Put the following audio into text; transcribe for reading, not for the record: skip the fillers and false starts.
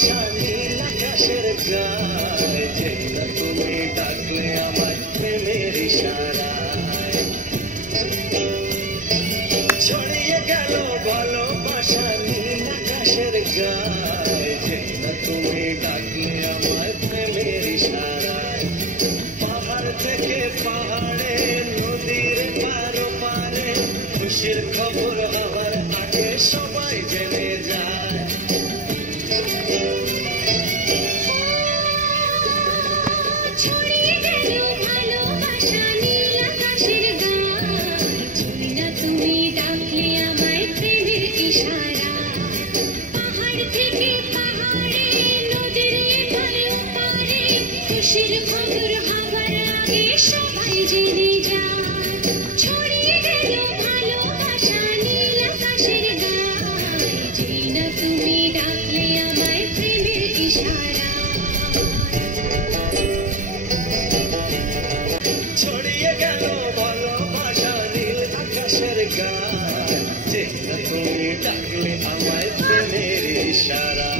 ভালোবাসা নীল আকাশের গায়ে, যেই না তুমি ডাকলে আমার প্রেমের ইশারায় ছড়িয়ে গেল ভালোবাসা নীল আকাশের গায়ে, যেই না তুমি ডাকলে আমার প্রেমের ইশারায়। পাহাড় থেকে পাহাড়ে নদীর পারো পারে খুশির খবর হওয়ার আগে সবাই জেনে যায়। ছড়িয়ে গেল ভালোবাসা নীল আকাশের গায়ে, যেই না তুমি ডাকলে আমায় প্রেমের ইশারা। পাহাড় থেকে পাহাড়ে নদীর এপারে ওপারে খুশির খবর হবার আগে সবাই জেনে যায়। ছড়িয়ে গেল ভালোবাসা নীল আকাশের গায়ে, যেই না তুমি ডাকলে আমায় প্রেমের ইশারা। ছড়িয়ে গেল ভালোবাসা নীল আকাশের গায়ে, যেই না তুমি ডাকলে আমায় প্রেমের ইশারা।